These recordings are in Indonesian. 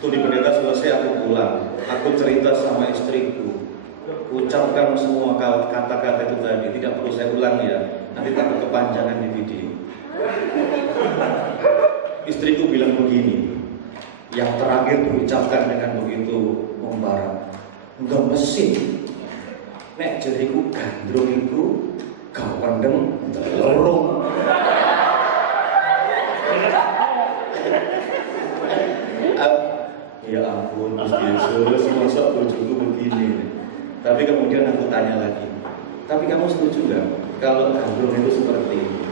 Studi pendeta selesai, aku pulang. Aku cerita sama istriku, ucapkan semua kata-kata itu tadi. Tidak perlu saya ulang ya, nanti takut kepanjangan di video. Istriku bilang begini, yang terakhir diucapkan dengan begitu membara, enggak mesin. Nek jeriku gandrung itu gak pendem telurung. Ya ampun, Yesus, masa bojoku begini. Tapi kemudian aku tanya lagi, tapi kamu setuju nggak kalau gandrung itu seperti ini?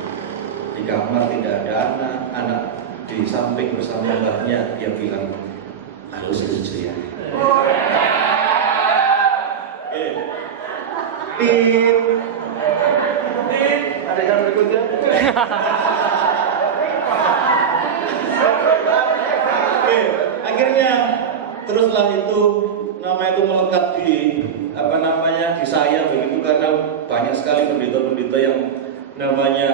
Di kamar tidak ada anak di samping bersama mbahnya, dia bilang, aku setuju ya. Ada yang berikutnya? Akhirnya teruslah itu nama itu melekat di di saya begitu, karena banyak sekali pendeta-pendeta yang namanya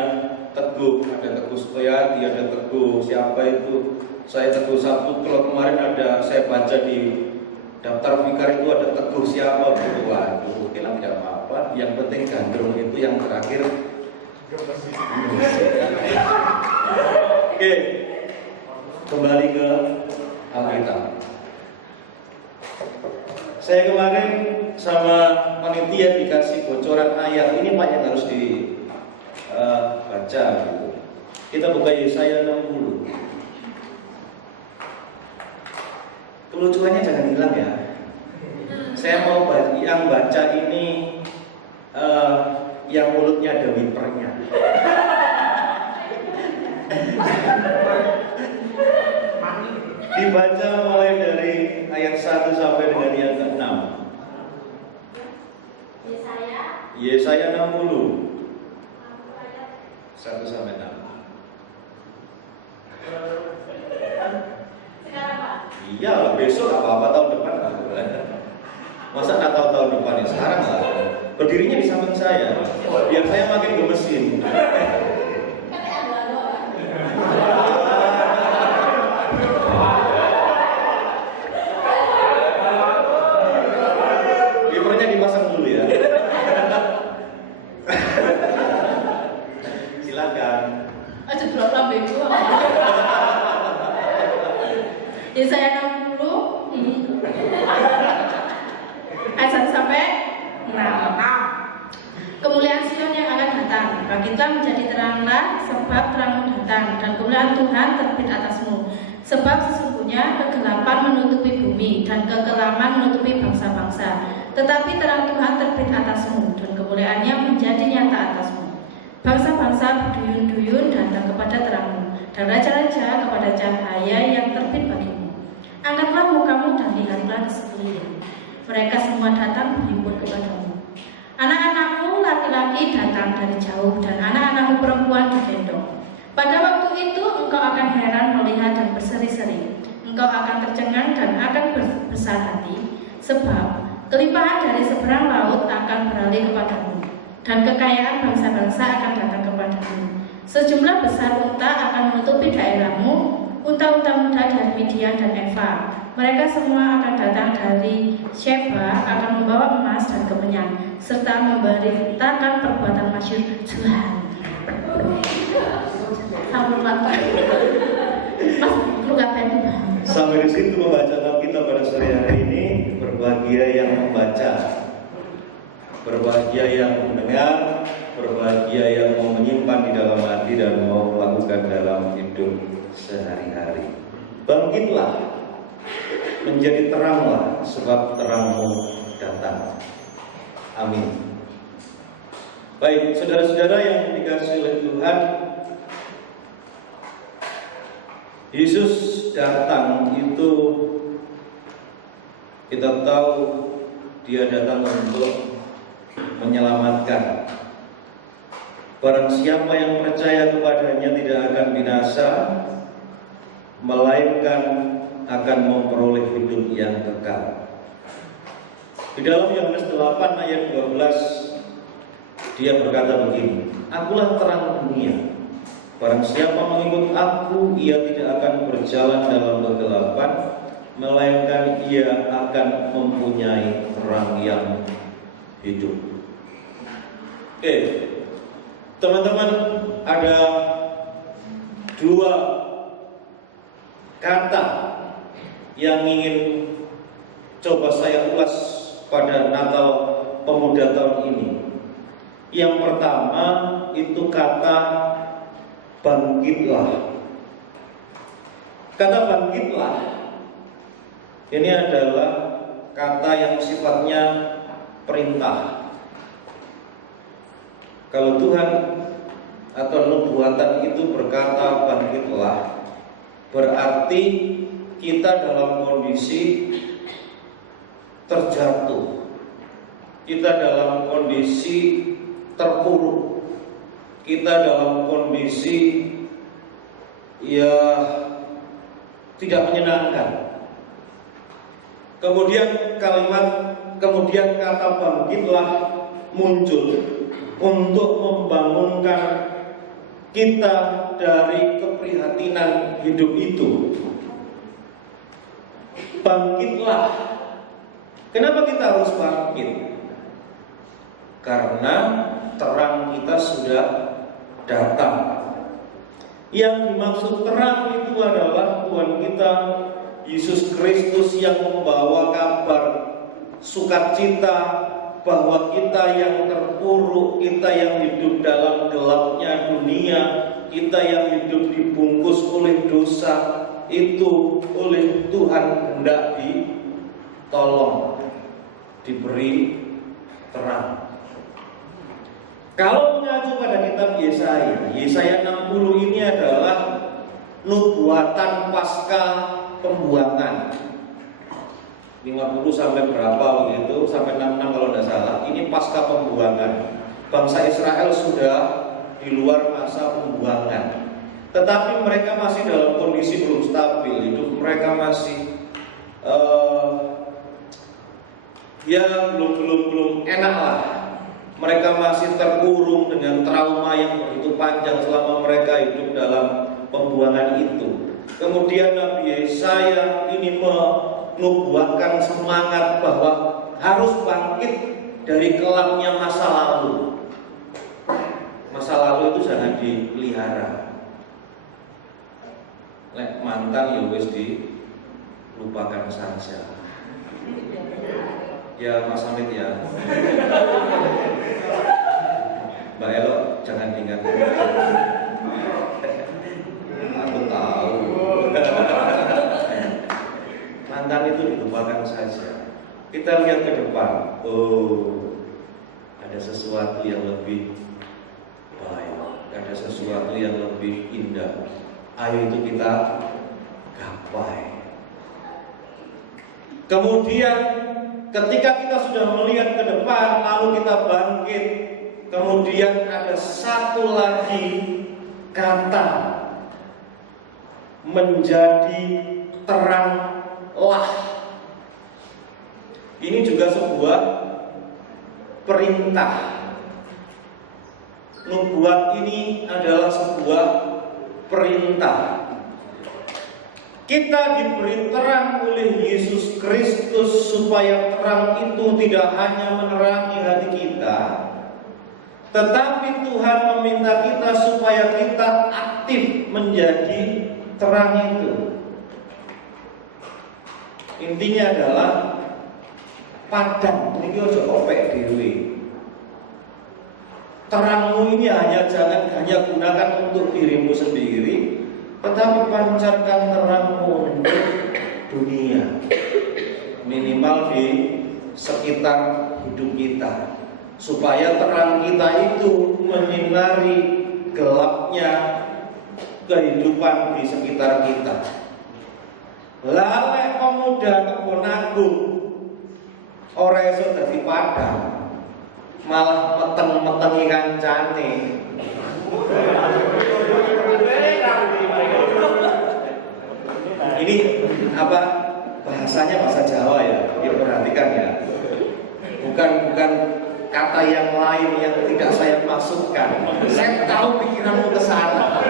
Teguh, ada Teguh Supayati, ada Teguh siapa itu, saya Teguh Sabtu. Kalau kemarin ada saya baca di daftar vikar itu ada Teguh siapa gitu. Waduh, kira tidak apa-apa, yang penting gandrung itu yang terakhir. Oke, kembali ke Alkitab. Saya kemarin sama panitia dikasih bocoran ayat, ini Pak yang harus dibaca gitu. Kita buka Yesaya 60. Kelucuannya jangan hilang ya. Saya mau yang baca ini yang mulutnya ada wipernya. Dibaca mulai dari ayat 1 sampai dengan yang ke-6. Yesaya 60 1 sampai 6. Sekarang Pak? Iya lah, besok apa-apa tahun depan lah. Masa Natal tahun depan ya? Sekarang lah. Berdirinya di samping saya, biar saya makin gemesin. Wipernya dipasang dulu ya. Silakan. Aja berapa bego. Yesaya 60 ayat 1 sampai 6. Kemuliaan Sion yang akan datang, bangkitlah menjadi teranglah, sebab terangmu datang, dan kemuliaan Tuhan terbit atasmu. Sebab sesungguhnya kegelapan menutupi bumi, dan kekelaman menutupi bangsa-bangsa. Tetapi terang Tuhan terbit atasmu, dan kemuliaannya menjadi nyata atasmu. Bangsa-bangsa berduyun-duyun datang kepada terangmu, dan raja-raja kepada cahaya yang terbit bagimu. Angkatlah mukamu dan lihatlah ke sekeliling. Mereka semua datang berhimpun kepadamu. Anak-anakmu laki-laki datang dari jauh, dan anak-anakmu perempuan digendong. Pada waktu itu engkau akan heran melihat dan berseri-seri. Engkau akan tercengang dan akan berbesar hati, sebab kelimpahan dari seberang laut akan beralih kepadamu, dan kekayaan bangsa-bangsa akan datang kepadamu. Sejumlah besar unta akan menutupi daerahmu, unta-unta muda dari Midian dan Eva. Mereka semua akan datang dari Sheba, akan membawa emas dan kemenyan, serta memberitakan perbuatan masyhur Tuhan. Sampai di situ membaca kita pada sore hari ini. Berbahagia yang membaca, berbahagia yang mendengar, berbahagia yang mau menyimpan di dalam hati dan mau melakukan dalam hidup sehari-hari. Bangkitlah, menjadi teranglah, sebab terangmu datang. Amin. Baik, saudara-saudara yang dikasihi oleh Tuhan, Yesus datang itu kita tahu dia datang untuk menyelamatkan. Barang siapa yang percaya kepadanya tidak akan binasa, melainkan akan memperoleh hidup yang kekal. Di dalam Yohanes 8 ayat 12 dia berkata begini, akulah terang dunia. Barang siapa mengikut aku, ia tidak akan berjalan dalam kegelapan, melainkan ia akan mempunyai terang yang hidup. Oke, teman-teman, ada dua kata yang ingin coba saya ulas pada Natal Pemuda tahun ini. Yang pertama itu kata bangkitlah. Kata bangkitlah ini adalah kata yang sifatnya perintah. Kalau Tuhan atau nubuatan itu berkata bangkitlah, berarti kita dalam kondisi terjatuh, kita dalam kondisi terpuruk, kita dalam kondisi ya tidak menyenangkan. Kemudian kata bangkitlah muncul untuk membangunkan kita dari keprihatinan hidup itu. Bangkitlah. Kenapa kita harus bangkit? Karena terang kita sudah datang. Yang dimaksud terang itu adalah Tuhan kita Yesus Kristus yang membawa kabar sukacita bahwa kita yang terpuruk, kita yang hidup dalam gelapnya dunia, kita yang hidup dibungkus oleh dosa, itu oleh Tuhan hendak ditolong, diberi terang. Kalau mengacu pada kitab Yesaya 60 ini adalah nubuatan pasca pembuangan. 50 sampai berapa begitu, sampai 66 kalau tidak salah. Ini pasca pembuangan. Bangsa Israel sudah di luar masa pembuangan, tetapi mereka masih dalam kondisi belum stabil. Hidup mereka masih belum enak lah. Mereka masih terkurung dengan trauma yang begitu panjang selama mereka hidup dalam pembuangan itu. Kemudian Nabi Yesaya ini menubuatkan semangat bahwa harus bangkit dari kelamnya masa lalu. Masa lalu itu jangan dipelihara. Lek mantan ya wis dilupakan saja. Ya Mas Hamid ya. Mbak Elo jangan ingat. Aku tahu. Mantan itu dilupakan saja. Kita lihat ke depan. Oh, ada sesuatu yang lebih baik, ada sesuatu yang lebih indah. Ayo itu kita gapai. Kemudian ketika kita sudah melihat ke depan, lalu kita bangkit. Kemudian ada satu lagi kata, menjadi teranglah. Ini juga sebuah perintah. Nubuat ini adalah sebuah perintah. Kita diberi terang oleh Yesus Kristus supaya terang itu tidak hanya menerangi hati kita, tetapi Tuhan meminta kita supaya kita aktif menjadi terang itu. Intinya adalah padang ini ojo opek dhewe. Terangmu ini jangan hanya gunakan untuk dirimu sendiri, tetapi pancarkan terangmu untuk dunia, minimal di sekitar hidup kita, supaya terang kita itu menyinari gelapnya kehidupan di sekitar kita. Lalek pemuda kebon agung ora iso dadi padang, malah meteng-metengi kancane. Ini apa bahasanya, bahasa Jawa ya, perhatikan ya. Bukan kata yang lain yang tidak saya maksudkan. Saya tahu pikiranmu ke sana.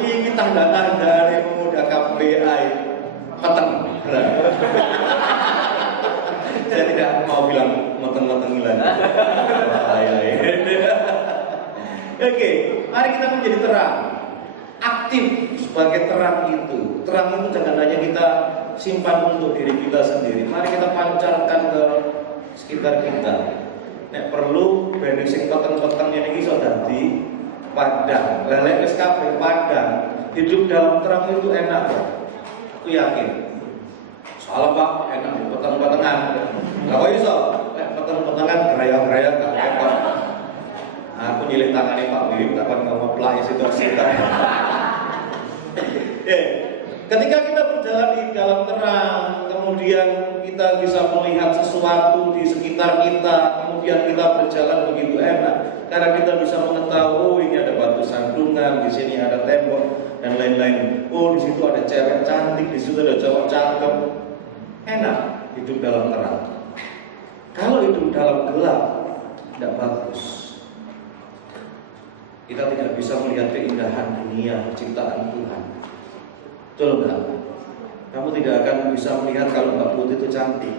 Ini tanda-tanda nih pemuda KPI peteng. Saya tidak mau bilang meteng-meteng lagi. Oke, mari kita menjadi terang. Aktif sebagai terang itu. Terang itu jangan hanya kita simpan untuk diri kita sendiri. Mari kita pancarkan ke sekitar kita. Nek perlu branding sing peteng-peteng ini iso dadi padang. Lelek wis kabeh padang. Hidup dalam terang itu enak kok. Aku yakin. Salah Pak, enak peteng-petengan. Lah kok iso? Nek peteng-petengan geraya-geraya gak enak. Aku nyilih tangannya Pak Wim, kapan ngomong pelai situasi kita. Ketika kita berjalan di dalam terang, kemudian kita bisa melihat sesuatu di sekitar kita, kemudian kita berjalan begitu enak, karena kita bisa mengetahui, oh ini ada batu sandungan, di sini ada tembok dan lain-lain. Oh di situ ada cewek cantik, di situ ada cowok cakep. Enak hidup dalam terang. Kalau hidup dalam gelap, tidak bagus. Kita tidak bisa melihat keindahan dunia ciptaan Tuhan. Betul enggak? Kamu tidak akan bisa melihat kalau Mbak Putih itu cantik.